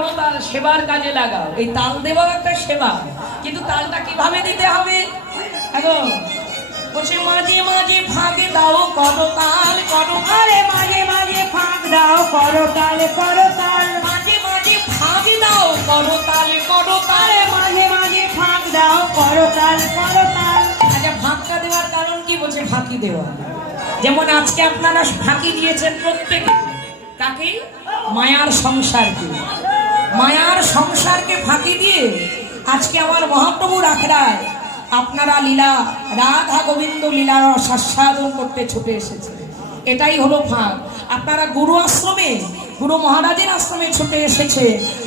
করতাল সেবার কাজে লাগাও। এই তাল দেওয়াও একটা সেবা, কিন্তু তালটা কিভাবে দিতে হবে? এখন বসে মাঝে মাঝে ফাঁক দাও করতাল করতাল, মাঝে মাঝে ফাঁক দাও করতাল করতাল, মাঝে মাঝে ফাঁক দাও করতাল করতাল, মাঝে মাঝে ফাঁক দাও করতাল করতাল। আচ্ছা, ফাঁকটা দেওয়ার কারণ কি? বলছে ফাঁকি দেওয়া। যেমন আজকে আপনারা ফাঁকি দিয়েছেন প্রত্যেকে, কাকে? মায়ার সংসারকে। মায়ার সংসারকে ফাঁকি দিয়ে আজকে আমার মহাপ্রভুর আখড়ায় আপনারা লীলা, রাধা গোবিন্দ লীলার আস্বাদন করতে ছুটে এসেছে। এটাই হলো ফাঁক। আপনারা গুরু আশ্রমে, গুরু মহারাজের আশ্রমে ছুটে এসেছে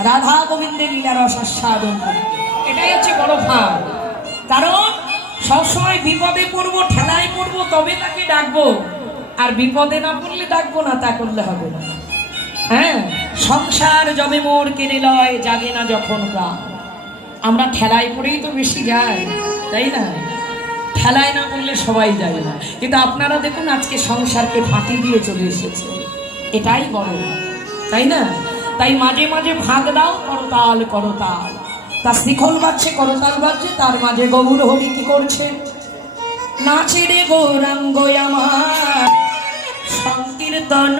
রাধা গোবিন্দের লীলার আস্বাদন করতে। এটাই হচ্ছে বড় ফাঁক। কারণ সবসময় বিপদে পড়বো, ঠেলায় পড়বো, তবে তাকে ডাকবো, আর বিপদে না পড়লে ডাকবো না, তা করলে হবে না। হ্যাঁ, সংসার জমে মোর কেড়ে লয়, জাগে না যখন প্রাণ। আমরা ঠেলায় পড়েই তো বেশি যাই, তাই না? ঠেলায় না পড়লে সবাই যায় না। কিন্তু আপনারা দেখুন আজকে সংসারকে ফাঁকি দিয়ে চলে এসেছে, এটাই বড়, তাই না? তাই মাঝে মাঝে ভাগ দাও করতাল করতাল। তার শিখল বাজছে, করতাল বাজছে, তার মাঝে গৌর হরি কি করছে? নাচে রে গৌরাঙ্গ আমার সংকীর্তন